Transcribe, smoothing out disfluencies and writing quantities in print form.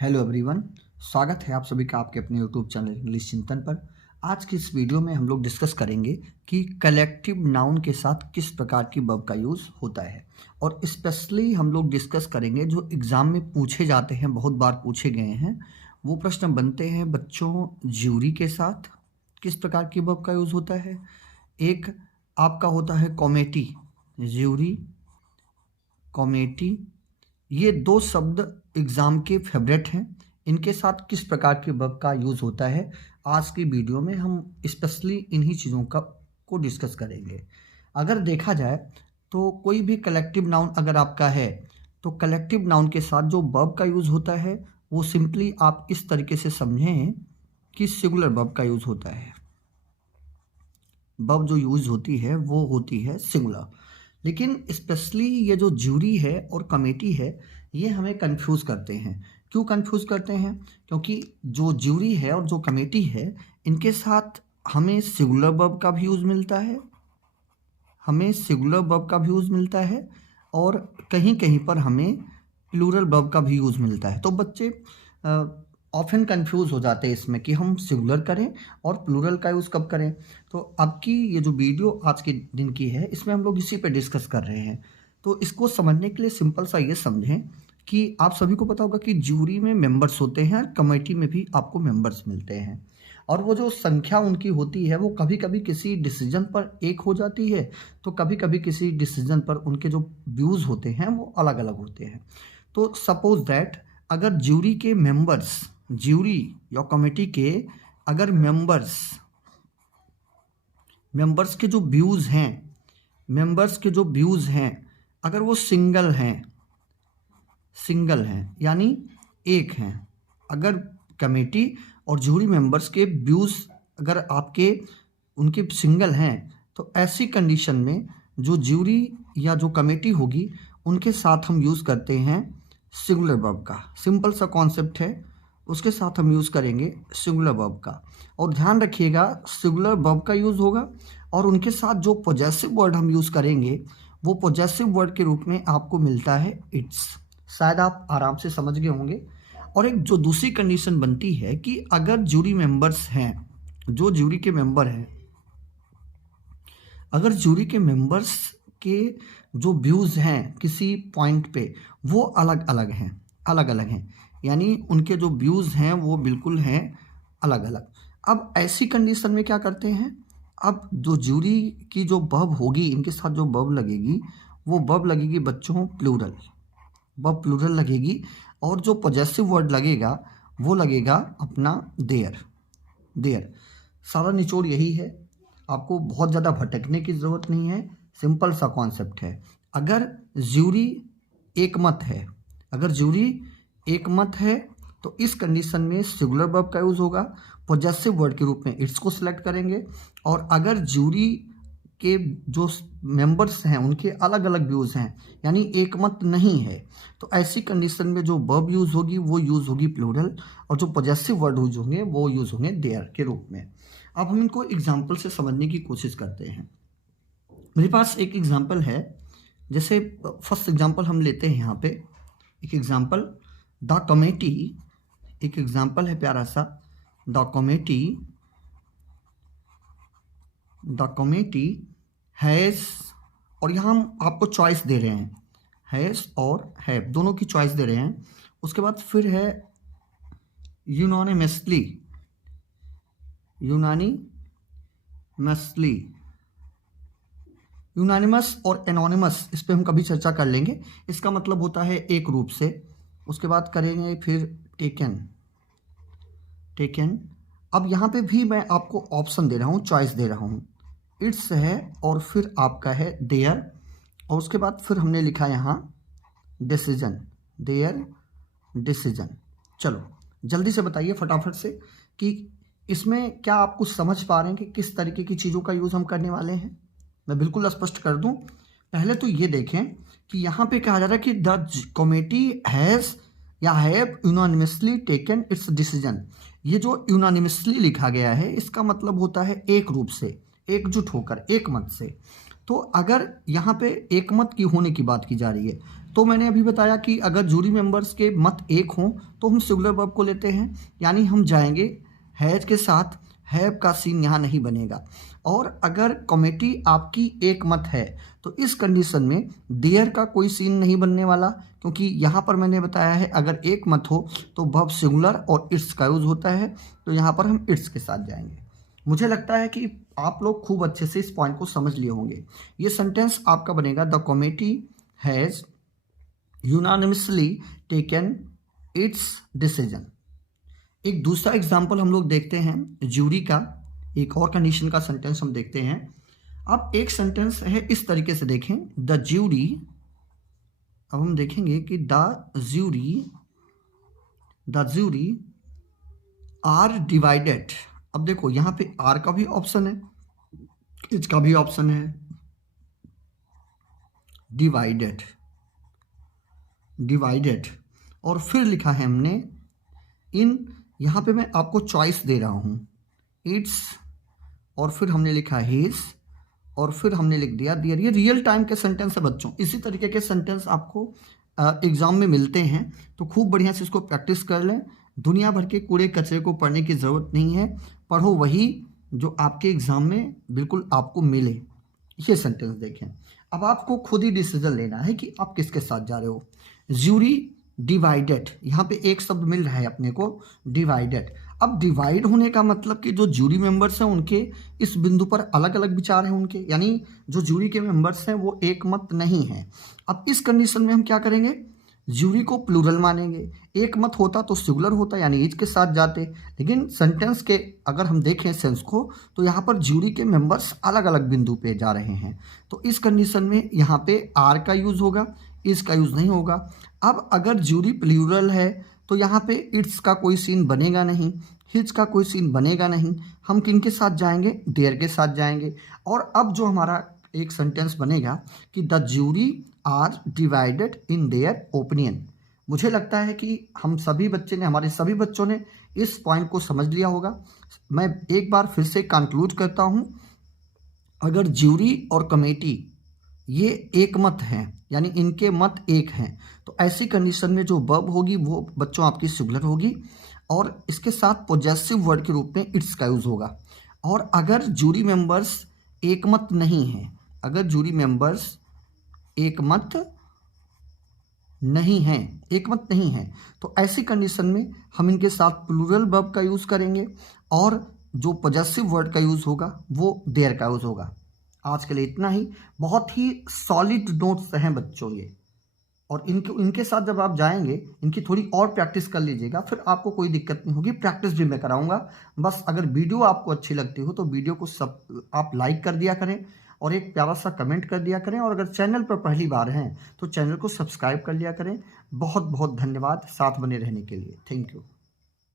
Hello everyone, स्वागत है आप सभी का आपके अपने यूट्यूब चैनल इंग्लिश चिंतन पर। आज की इस वीडियो में हम लोग डिस्कस करेंगे कि कलेक्टिव नाउन के साथ किस प्रकार की वर्ब का यूज़ होता है, और स्पेशली हम लोग डिस्कस करेंगे जो एग्ज़ाम में पूछे जाते हैं, बहुत बार पूछे गए हैं। वो प्रश्न बनते हैं बच्चों, ज्यूरी के साथ किस प्रकार की वर्ब का यूज़ होता है। एक आपका होता है कॉमेटी, ज्यूरी, कॉमेटी, ये दो शब्द एग्ज़ाम के फेवरेट हैं। इनके साथ किस प्रकार के वर्ब का यूज़ होता है, आज की वीडियो में हम स्पेशली इन्हीं चीज़ों को डिस्कस करेंगे। अगर देखा जाए तो कोई भी कलेक्टिव नाउन अगर आपका है तो कलेक्टिव नाउन के साथ जो वर्ब का यूज़ होता है वो सिंपली आप इस तरीके से समझें कि सिंगुलर वर्ब का यूज़ होता है। वर्ब जो यूज़ होती है वो होती है सिंगुलर। लेकिन स्पेशली ये जो ज्यूरी है और कमेटी है ये हमें कंफ्यूज करते हैं। क्यों कंफ्यूज करते हैं? क्योंकि जो ज्यूरी है और जो कमेटी है इनके साथ हमें सिंगुलर वर्ब का भी यूज़ मिलता है, और कहीं कहीं पर हमें प्लूरल वर्ब का भी यूज़ मिलता है। तो बच्चे ऑफन कंफ्यूज हो जाते हैं इसमें कि हम सिंगुलर करें और प्लूरल का यूज़ कब करें। तो अब की ये जो वीडियो आज के दिन की है इसमें हम लोग इसी पे डिस्कस कर रहे हैं। तो इसको समझने के लिए सिंपल सा ये समझें कि आप सभी को पता होगा कि ज्यूरी में मेंबर्स होते हैं और कमेटी में भी आपको मेंबर्स मिलते हैं, और वो जो संख्या उनकी होती है वो कभी कभी किसी डिसीजन पर एक हो जाती है, तो कभी कभी किसी डिसीजन पर उनके जो व्यूज़ होते हैं वो अलग अलग होते हैं। तो सपोज दैट अगर ज्यूरी के मेंबर्स, ज्यूरी या कमेटी के अगर मेंबर्स के जो व्यूज़ हैं, अगर वो सिंगल हैं यानी एक हैं, अगर कमेटी और ज्यूरी मेंबर्स के व्यूज़ अगर उनके सिंगल हैं, तो ऐसी कंडीशन में जो ज्यूरी या जो कमेटी होगी उनके साथ हम यूज़ करते हैं सिंगुलर वर्ब का। सिंपल सा कॉन्सेप्ट है, उसके साथ हम यूज़ करेंगे सिंगुलर वर्ब का। और ध्यान रखिएगा सिंगुलर वर्ब का यूज़ होगा और उनके साथ जो पॉजेसिव वर्ड हम यूज़ करेंगे वो पॉजेसिव वर्ड के रूप में आपको मिलता है इट्स। शायद आप आराम से समझ गए होंगे। और एक जो दूसरी कंडीशन बनती है कि अगर ज्यूरी मेंबर्स हैं, जो ज्यूरी के मेंबर हैं, अगर ज्यूरी के मेंबर्स के जो व्यूज़ हैं किसी पॉइंट पे वो अलग अलग हैं, यानी उनके जो व्यूज़ हैं वो बिल्कुल हैं अलग अलग। अब ऐसी कंडीशन में क्या करते हैं, अब जो ज्यूरी की जो वर्ब होगी इनके साथ जो वर्ब लगेगी वो वर्ब लगेगी बच्चों प्लूरल लगेगी, और जो पॉजेसिव वर्ड लगेगा वो लगेगा अपना देयर। सारा निचोड़ यही है, आपको बहुत ज़्यादा भटकने की ज़रूरत नहीं है, सिंपल सा कॉन्सेप्ट है। अगर ज्यूरी एक मत है तो इस कंडीशन में सिंगुलर वर्ब का यूज़ होगा, पॉजेसिव वर्ड के रूप में इट्स को सिलेक्ट करेंगे। और अगर ज्यूरी के जो मेंबर्स हैं उनके अलग अलग व्यूज़ हैं यानी एक मत नहीं है, तो ऐसी कंडीशन में जो वर्ब यूज़ होगी वो यूज़ होगी प्लूरल, और जो पॉजेसिव वर्ड यूज होंगे वो यूज़ होंगे देयर के रूप में। अब हम इनको एग्जाम्पल से समझने की कोशिश करते हैं। मेरे पास एक एग्जाम्पल है, जैसे फर्स्ट एग्जाम्पल हम लेते हैं यहाँ पे एक एग्जाम्पल, द कमेटी, एक एग्जाम्पल है प्यारा सा, द कमेटी हैज़, और यहाँ हम आपको चॉइस दे रहे हैं, हैज़ और हैव दोनों की चॉइस दे रहे हैं। उसके बाद फिर है यूनानिमस और एनोनिमस, इस पर हम कभी चर्चा कर लेंगे। इसका मतलब होता है एक रूप से। उसके बाद करेंगे फिर टेकन। अब यहाँ पे भी मैं आपको ऑप्शन दे रहा हूँ, चॉइस दे रहा हूँ, इट्स है और फिर आपका है देयर, और उसके बाद फिर हमने लिखा यहाँ डिसीजन। चलो जल्दी से बताइए फटाफट से कि इसमें क्या आप कुछ समझ पा रहे हैं कि किस तरीके की चीज़ों का यूज़ हम करने वाले हैं। मैं बिल्कुल स्पष्ट कर दूं, पहले तो ये देखें कि यहाँ पे कहा जा रहा है कि द कमेटी हैज़ या have unanimously taken it's decision. ये जो यूनानिमसली लिखा गया है इसका मतलब होता है एक रूप से, एकजुट होकर, एक मत से। तो अगर यहाँ पे एक मत की होने की बात की जा रही है तो मैंने अभी बताया कि अगर जूरी मेंबर्स के मत एक हों तो हम सिंगुलर वर्ब को लेते हैं, यानी हम जाएंगे हैज के साथ, हैव का सीन यहाँ नहीं बनेगा। और अगर कमेटी आपकी एक मत है तो इस कंडीशन में देयर का कोई सीन नहीं बनने वाला, क्योंकि यहाँ पर मैंने बताया है अगर एक मत हो तो वर्ब सिंगुलर और इट्स का यूज होता है, तो यहाँ पर हम इट्स के साथ जाएंगे। मुझे लगता है कि आप लोग खूब अच्छे से इस पॉइंट को समझ लिए होंगे। ये सेंटेंस आपका बनेगा the committee has unanimously taken it's decision. एक दूसरा एग्जाम्पल हम लोग देखते हैं ज्यूरी का, एक और कंडीशन का सेंटेंस हम देखते हैं। अब एक सेंटेंस है इस तरीके से देखें, द ज्यूरी, अब हम देखेंगे कि द ज्यूरी आर डिवाइडेड। अब देखो यहाँ पे आर का भी ऑप्शन है, इसका भी ऑप्शन है, डिवाइडेड और फिर लिखा है हमने इन, यहाँ पे मैं आपको चॉइस दे रहा हूँ, इट्स और फिर हमने लिखा हिज और फिर हमने लिख दिया दियर। ये रियल टाइम के सेंटेंस है बच्चों, इसी तरीके के सेंटेंस आपको एग्जाम में मिलते हैं, तो खूब बढ़िया से इसको प्रैक्टिस कर लें। दुनिया भर के कूड़े कचरे को पढ़ने की ज़रूरत नहीं है, पढ़ो वही जो आपके एग्ज़ाम में बिल्कुल आपको मिले। ये सेंटेंस देखें, अब आपको खुद ही डिसीजन लेना है कि आप किसके साथ जा रहे हो। ज्यूरी डिवाइडेड, यहाँ पे एक शब्द मिल रहा है अपने को, डिवाइडेड। अब डिवाइड होने का मतलब कि जो जूरी मेंबर्स हैं उनके इस बिंदु पर अलग अलग विचार हैं उनके, यानी जो जूरी के मेंबर्स हैं वो एक मत नहीं है। अब इस कंडीशन में हम क्या करेंगे, जूरी को प्लूरल मानेंगे। एक मत होता तो सिंगुलर होता, यानी इज के साथ जाते, लेकिन सेंटेंस के अगर हम देखें सेंस को तो यहाँ पर जूरी के मेंबर्स अलग अलग बिंदु पे जा रहे हैं, तो इस कंडीशन में यहाँ पे आर का यूज होगा, इज का यूज नहीं होगा। अब अगर जूरी प्लूरल है तो यहाँ पे इट्स का कोई सीन बनेगा नहीं, हिज का कोई सीन बनेगा नहीं, हम किन के साथ जाएंगे, देयर के साथ जाएंगे। और अब जो हमारा एक सेंटेंस बनेगा कि the jury are divided in their opinion. मुझे लगता है कि हम सभी बच्चे ने, हमारे सभी बच्चों ने इस पॉइंट को समझ लिया होगा। मैं एक बार फिर से कंक्लूड करता हूँ, अगर ज्यूरी और कमेटी ये एक मत हैं, यानी इनके मत एक हैं, तो ऐसी कंडीशन में जो वर्ब होगी वो बच्चों आपकी सिंगुलर होगी और इसके साथ पॉजेसिव वर्ड के रूप में इट्स का यूज होगा। और अगर जूरी मेंबर्स एक मत नहीं हैं, अगर जूरी मेंबर्स एक मत नहीं हैं, तो ऐसी कंडीशन में हम इनके साथ प्लूरल वर्ब का यूज करेंगे और जो पॉजेसिव वर्ड का यूज होगा वो देयर का यूज होगा। आज के लिए इतना ही। बहुत ही सॉलिड नोट्स हैं बच्चों ये, और इनके साथ जब आप जाएंगे इनकी थोड़ी और प्रैक्टिस कर लीजिएगा, फिर आपको कोई दिक्कत नहीं होगी, प्रैक्टिस भी मैं कराऊंगा। बस अगर वीडियो आपको अच्छी लगती हो तो वीडियो को सब आप लाइक कर दिया करें और एक प्यारा सा कमेंट कर दिया करें, और अगर चैनल पर पहली बार हैं तो चैनल को सब्सक्राइब कर लिया करें। बहुत बहुत धन्यवाद साथ बने रहने के लिए। Thank you.